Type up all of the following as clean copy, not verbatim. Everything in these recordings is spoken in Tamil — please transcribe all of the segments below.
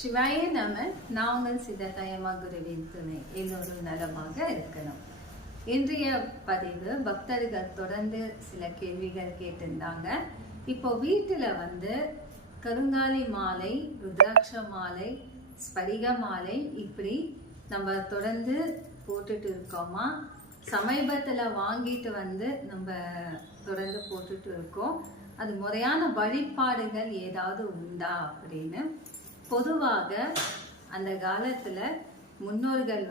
சிவாய நம. நாங்கள் சித்ததயமா குருவின் துணை எல்லோரும் நலமாக இருக்கணும். இன்றைய பதிவு பக்தர்கள் தொடர்ந்து சில கேள்விகள் கேட்டிருந்தாங்க. இப்போ வீட்டுல கருங்காலி மாலை, ருத்ராட்ச மாலை, ஸ்படிக மாலை இப்படி நம்ம தொடர்ந்து போட்டுட்டு இருக்கோமா? சமீபத்துல வாங்கிட்டு நம்ம தொடர்ந்து போட்டுட்டு இருக்கோம். அது முறையான வழிபாடுகள் ஏதாவது உண்டா அப்படின்னு. பொதுவாக அந்த காலத்துல முன்னோர்கள்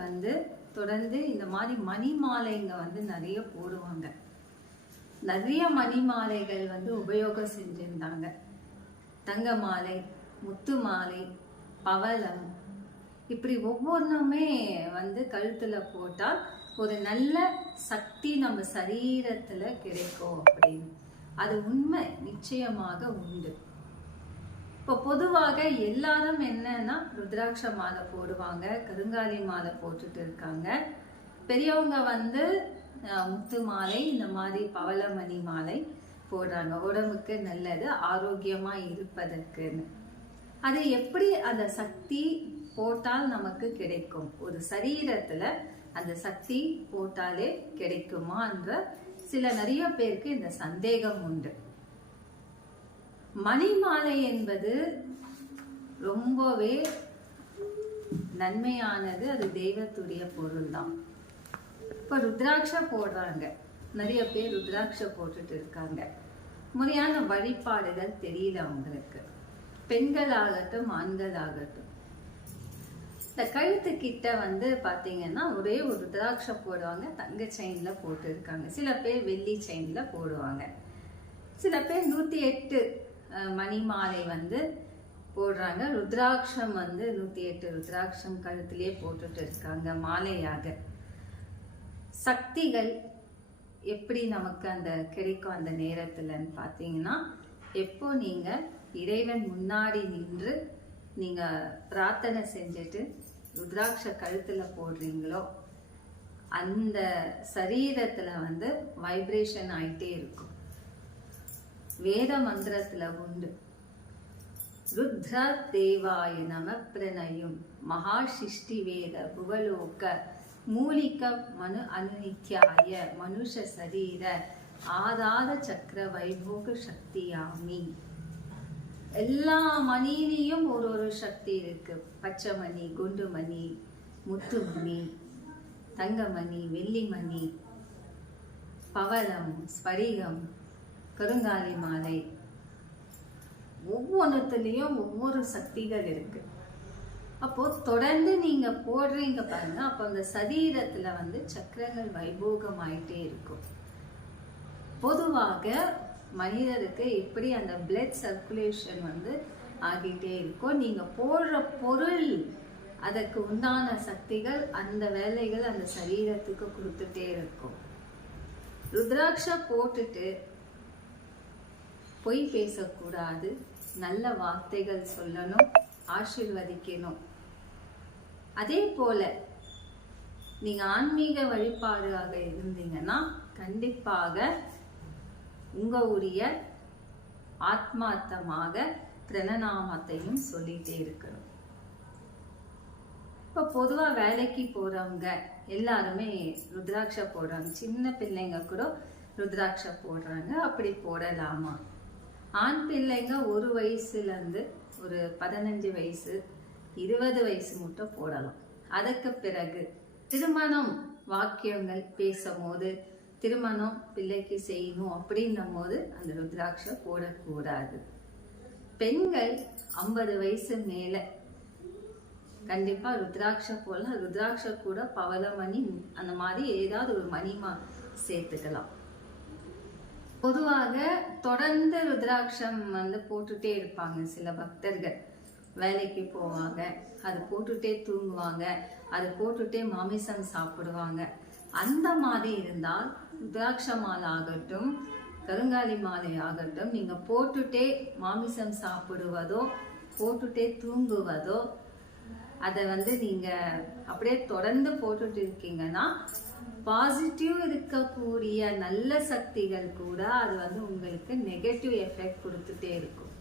தொடர்ந்து இந்த மாதிரி மணி மாலைங்க நிறைய போடுவாங்க. நிறைய மணி மாலைகள் உபயோகம் செஞ்சிருந்தாங்க. தங்க மாலை, முத்து மாலை, பவளம் இப்படி ஒவ்வொன்றுமே கழுத்துல போட்டால் ஒரு நல்ல சக்தி நம்ம சரீரத்துல கிடைக்கும் அப்படின்னு. அது உண்மை, நிச்சயமாக உண்டு. இப்போ பொதுவாக எல்லாரும் என்னன்னா ருத்ராட்ச மாலை போடுவாங்க, கருங்காலி மாலை போட்டுட்டு இருக்காங்க. பெரியவங்க முத்து மாலை, இந்த மாதிரி பவளமணி மாலை போடுறாங்க. உடம்புக்கு நல்லது, ஆரோக்கியமா இருப்பதற்குன்னு. அது எப்படி அந்த சக்தி போட்டால் நமக்கு கிடைக்கும்? ஒரு சரீரத்துல அந்த சக்தி போட்டாலே கிடைக்குமான்ற நிறைய பேருக்கு இந்த சந்தேகம் உண்டு. மணி மாலை என்பது ரொம்பவே நன்மையானது. அது தெய்வத்துடைய பொருள் தான். இப்ப ருத்ராட்ச போடுறாங்க, நிறைய பேர் ருத்ராட்ச போட்டுட்டு இருக்காங்க. முறையான வழிபாடுகள் தெரியல அவங்களுக்கு. பெண்கள் ஆகட்டும், ஆண்கள் ஆகட்டும். இந்த கழுத்து கிட்ட பாத்தீங்கன்னா ஒரே ஒரு ருத்ராட்ச போடுவாங்க, தங்க செயின்ல போட்டு இருக்காங்க. சில பேர் வெள்ளி செயின்ல போடுவாங்க. சில பேர் 108 மணி மாலை போடுறாங்க. ருத்ராட்சம் 108 ருத்ராட்சம் கழுத்திலே போட்டுட்டு இருக்காங்க மாலையாக. சக்திகள் எப்படி நமக்கு அந்த கிடைக்கும் அந்த நேரத்துலன்னு பாத்தீங்கன்னா, எப்போ நீங்க இறைவன் முன்னாடி நின்று நீங்க பிரார்த்தனை செஞ்சுட்டு ருத்ராட்ச கழுத்துல போடுறீங்களோ, அந்த சரீரத்துல வைப்ரேஷன் ஆயிட்டே இருக்கும். வேத மந்திரத்துல உண்டு, ருத்ர தேவாய நம பிரணயும் மகாசிஷ்டி வேத புவலோக மூலிக மனு அனுநித்யாய மனுஷ சரீர ஆதார சக்கர வைபோக சக்தியாமி. எல்லா மணியிலையும் ஒரு சக்தி இருக்கு. பச்சை மணி, குண்டு மணி, முத்து மணி, தங்கமணி, வெள்ளி மணி, பவளம், ஸ்படிகம், கருங்காலி மாலை, ஒவ்வொன்றுத்துலயும் ஒவ்வொரு சக்திகள் இருக்கு. அப்போ தொடர்ந்து நீங்க போடுறீங்க பாருங்க, அப்போ அந்த சரீரத்துல சக்கரங்கள் வைபோகம் ஆயிட்டே இருக்கும். பொதுவாக மனிதருக்கு எப்படி அந்த பிளட் சர்க்குலேஷன் ஆகிட்டே இருக்கும். நீங்க போடுற பொருள், அதற்கு உண்டான சக்திகள், அந்த வேலைகள் அந்த சரீரத்துக்கு கொடுத்துட்டே இருக்கும். ருத்ராட்ச போட்டுட்டு பொய் பேசக்கூடாது, நல்ல வார்த்தைகள் சொல்லணும், ஆசீர்வதிக்கணும். அதே போல நீங்க ஆன்மீக வழிபாடாக இருந்தீங்கன்னா கண்டிப்பாக உங்களுடைய ஆத்மார்த்தமாக பிரணநாமத்தையும் சொல்லிட்டே இருக்கணும். இப்ப பொதுவா வேலைக்கு போறவங்க எல்லாருமே ருத்ராட்ச போடுறாங்க. சின்ன பிள்ளைங்க கூட ருத்ராட்ச போடுறாங்க. அப்படி போடலாமா? ஆண் பிள்ளைங்க 1 வயசுல இருந்து ஒரு 15 வயசு 20 வயசு மட்டும் போடலாம். அதற்கு பிறகு திருமணம் வாக்கியங்கள் பேசும்போது, திருமணம் பிள்ளைக்கு செய்யணும் அப்படின்னும் போது அந்த ருத்ராட்ச போடக்கூடாது. பெண்கள் 50 வயசு மேல கண்டிப்பா ருத்ராட்ச போடலாம். ருத்ராட்ச கூட பவளமணி அந்த மாதிரி ஏதாவது ஒரு மணிமா சேர்த்துக்கலாம். பொதுவாக தொடர்ந்து ருத்ராட்சம் போட்டுட்டே இருப்பாங்க சில பக்தர்கள். வேலைக்கு போவாங்க, அது போட்டுட்டே தூங்குவாங்க, அது போட்டுட்டே மாமிசம் சாப்பிடுவாங்க. அந்த மாதிரி இருந்தால் ருத்ராட்ச மாலை ஆகட்டும், கருங்காலி மாலை ஆகட்டும், நீங்க போட்டுட்டே மாமிசம் சாப்பிடுவதோ போட்டுட்டே தூங்குவதோ, அதை நீங்க அப்படியே தொடர்ந்து போட்டுட்டு இருக்கீங்கன்னா பாசிட்டிவ் இருக்கக்கூடிய நல்ல சக்திகள் கூட அது உங்களுக்கு நெகட்டிவ் எஃபெக்ட் கொடுத்துட்டே இருக்கும்.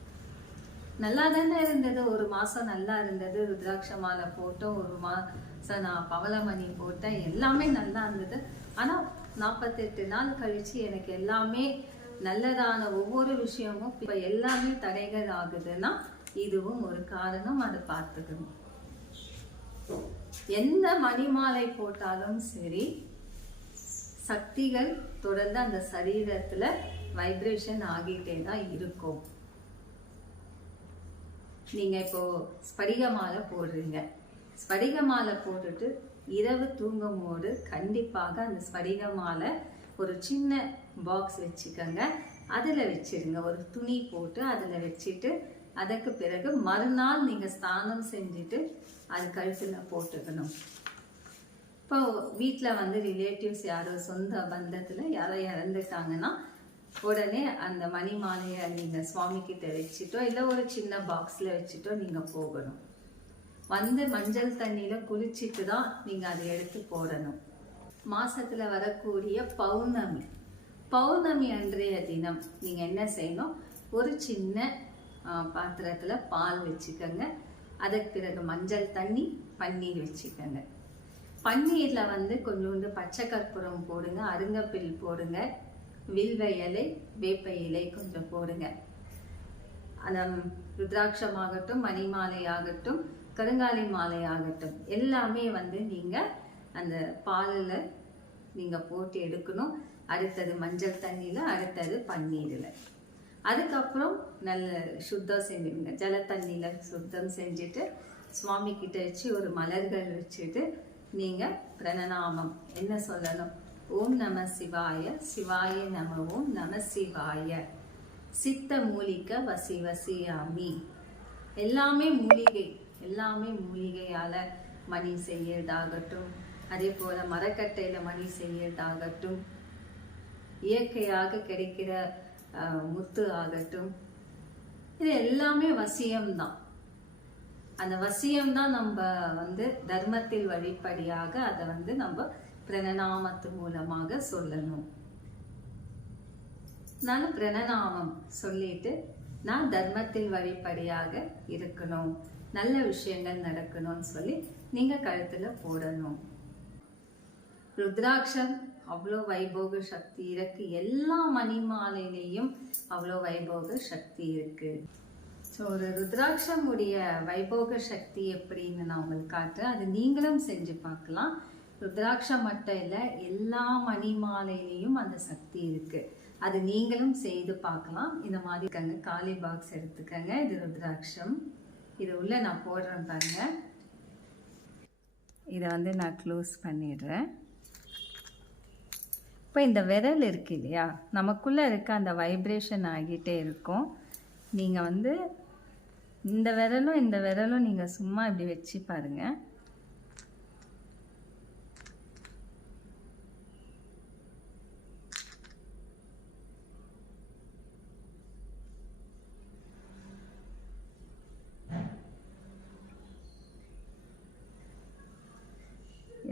நல்லா தானே இருந்தது, ஒரு மாசம் நல்லா இருந்தது, ருத்ராட்ச மாலை போட்டோம், ஒரு மாசம் நான் பவளமணி போட்டேன், எல்லாமே நல்லா இருந்தது. ஆனா 48 நாள் கழிச்சு எனக்கு எல்லாமே நல்லதான ஒவ்வொரு விஷயமும் இப்ப எல்லாமே தடைகள் ஆகுதுன்னா இதுவும் ஒரு காரணம். அதை பார்த்துக்கணும். எந்த மணிமாலை போட்டாலும் சரி, சக்திகள் தொடர்ந்து அந்த சரீரத்துல வைப்ரேஷன் ஆகிட்டே தான் இருக்கும். நீங்க இப்போ ஸ்படிக மாலை போடுறீங்க, ஸ்படிக மாலை போட்டுட்டு இரவு தூங்கும் போது கண்டிப்பாக அந்த ஸ்படிக மாலை ஒரு சின்ன பாக்ஸ் வச்சுக்கோங்க, அதுல வச்சிருங்க. ஒரு துணி போட்டு அதுல வச்சுட்டு அதுக்கு பிறகு மறுநாள் நீங்க ஸ்நானம் செஞ்சுட்டு அது கழுத்துல போட்டுக்கணும். இப்போ வீட்டில் வந்து ரிலேட்டிவ்ஸ் யாரோ சொந்த பந்தத்துல யாரோ இறந்துட்டாங்கன்னா உடனே அந்த மணி மாலையை நீங்க சுவாமி கிட்ட வச்சுட்டோ இல்லை ஒரு சின்ன பாக்ஸ்ல வச்சுட்டோ நீங்க போகணும். வந்து மஞ்சள் தண்ணியில குளிச்சுட்டு தான் நீங்க அதை எடுத்து போடணும். மாசத்துல வரக்கூடிய பௌர்ணமி, பௌர்ணமி அன்றைய தினம் நீங்க என்ன செய்யணும், ஒரு சின்ன பாத்திரத்துல பால் வச்சுக்கோங்க, அதுக்கு பிறகு மஞ்சள் தண்ணி, பன்னீர் வச்சுக்கோங்க. பன்னீர்ல வந்து கொஞ்சோண்டு பச்சை கற்பூரம் போடுங்க, அருங்கப்பில் போடுங்க, வில்வ இலை, வேப்ப இலை கொஞ்சம் போடுங்க. அந்த ருத்ராட்சமாகட்டும், மணி மாலை ஆகட்டும், கருங்காலி மாலை ஆகட்டும், எல்லாமே வந்து நீங்க அந்த பாலில் நீங்க போட்டு எடுக்கணும். அடுத்தது மஞ்சள் தண்ணியில, அடுத்தது பன்னீர்ல. அதுக்கப்புறம் நல்ல சுத்தம் செஞ்சுடுங்க, ஜல தண்ணியில சுத்தம் செஞ்சுட்டு சுவாமி கிட்ட வச்சு ஒரு மலர்கள் வச்சுட்டு நீங்க பிரணநாமம் என்ன சொல்லணும், ஓம் நம சிவாய, சிவாய நம, ஓம் நம சிவாய, சித்த மூலிக வசி வசியாமி. எல்லாமே மூலிகை, எல்லாமே மூலிகையால மணி செய்யறதாகட்டும், அதே போல மரக்கட்டையில மணி செய்யறதாகட்டும், இயற்கையாக கிடைக்கிற முத்து ஆகட்டும், இது எல்லாமே வசியம்தான். அந்த வசியம்தான் நம்ம வந்து தர்மத்தில் வழிப்படியாக அதை வந்து நம்ம பிரணநாமத்து மூலமாக சொல்லணும். நான் பிரணநாமம் சொல்லிட்டு நான் தர்மத்தில் வழிப்படியாக இருக்கணும், நல்ல விஷயங்கள் நடக்கணும்னு சொல்லி நீங்க கழுத்துல போடணும். ருத்ராட்சம் அவ்வளோ வைபோக சக்தி இருக்கு, எல்லா மணி மாலையிலையும் அவ்வளோ வைபோக சக்தி இருக்கு. ஸோ ஒரு ருத்ராட்சம் உடைய வைபோக சக்தி எப்படின்னு நான் உங்களுக்கு காட்டுறேன், அது நீங்களும் செஞ்சு பார்க்கலாம். ருத்ராட்சம் மட்டும் இல்லை, எல்லா மணி மாலையிலையும் அந்த சக்தி இருக்கு, அது நீங்களும் செய்து பார்க்கலாம். இந்த மாதிரி காலி பாக்ஸ் எடுத்துக்கங்க, இது ருத்ராட்சம், இது உள்ள நான் போடுறேன் பாருங்க. இதை வந்து நான் க்ளோஸ் பண்ணிடுறேன். இப்போ இந்த விரல் இருக்கு இல்லையா, நமக்குள்ளே இருக்க அந்த வைப்ரேஷன் ஆகிட்டே இருக்கும். நீங்கள் வந்து இந்த விரலும் இந்த விரலும் நீங்கள் சும்மா இப்படி வச்சு பாருங்க.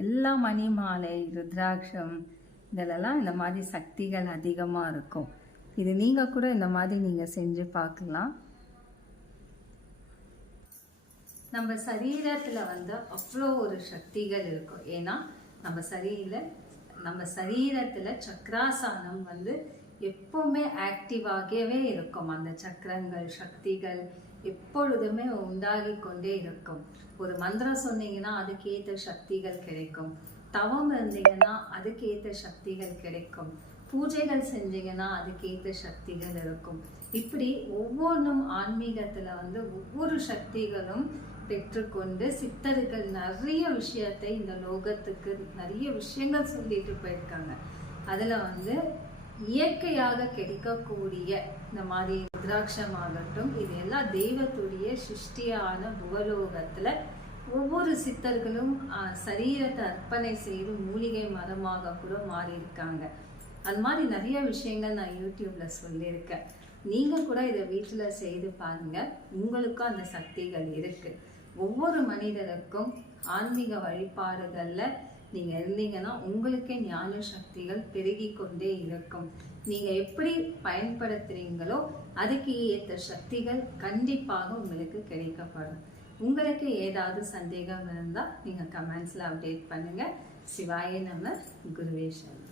எல்லா மணி மாலை, ருத்ராட்சம் இதெல்லாம் இந்த மாதிரி சக்திகள் அதிகமாக இருக்கும். இது நீங்கள் கூட இந்த மாதிரி நீங்கள் செஞ்சு பார்க்கலாம். நம்ம சரீரத்தில் வந்து அவ்வளோ ஒரு சக்திகள் இருக்கும். ஏன்னா நம்ம சரீரத்தில் சக்கராசனம் வந்து எப்பவுமே ஆக்டிவாகவே இருக்கும். அந்த சக்கரங்கள், சக்திகள் எப்பொழுதுமே உண்டாகி கொண்டே இருக்கும். ஒரு மந்திரம் சொன்னீங்கன்னா அதுக்கேற்ற சக்திகள் கிடைக்கும், தவம் இருந்தீங்கன்னா அதுக்கேற்ற சக்திகள் கிடைக்கும், பூஜைகள் செஞ்சீங்கன்னா அதுக்கேற்ற சக்திகள் இருக்கும். இப்படி ஒவ்வொன்றும் ஆன்மீகத்துல வந்து ஒவ்வொரு சக்திகளும் பெற்றுக்கொண்டு சித்தர்கள் நிறைய விஷயத்தை இந்த லோகத்துக்கு நிறைய விஷயங்கள் சொல்லிட்டு போயிருக்காங்க. அதுல வந்து இயற்கையாக கிடைக்கக்கூடிய இந்த மாதிரி ருத்ராட்சமாகட்டும், இது எல்லாம் தெய்வத்துடைய சிருஷ்டியான புவலோகத்துல ஒவ்வொரு சித்தர்களும் சரீரத்தை அர்ப்பணை செய்து மூலிகை மரமாக கூட மாறி இருக்காங்க. அது மாதிரி நிறைய விஷயங்கள் நான் யூடியூப்ல சொல்லியிருக்கேன். நீங்க கூட இதை வீட்டுல செய்து பாருங்க, உங்களுக்கும் அந்த சக்திகள் இருக்கு. ஒவ்வொரு மனிதருக்கும் ஆன்மீக வழிபாடுகள்ல நீங்கள் இருந்தீங்கன்னா உங்களுக்கே ஞான சக்திகள் பெருகி கொண்டே இருக்கும். நீங்கள் எப்படி பயன்படுத்துறீங்களோ அதுக்கு ஏற்ற சக்திகள் கண்டிப்பாக உங்களுக்கு கிடைக்கப்படும். உங்களுக்கு ஏதாவது சந்தேகம் இருந்தால் நீங்கள் கமெண்ட்ஸில் அப்டேட் பண்ணுங்கள். சிவாய நம. குருவே சரணம்.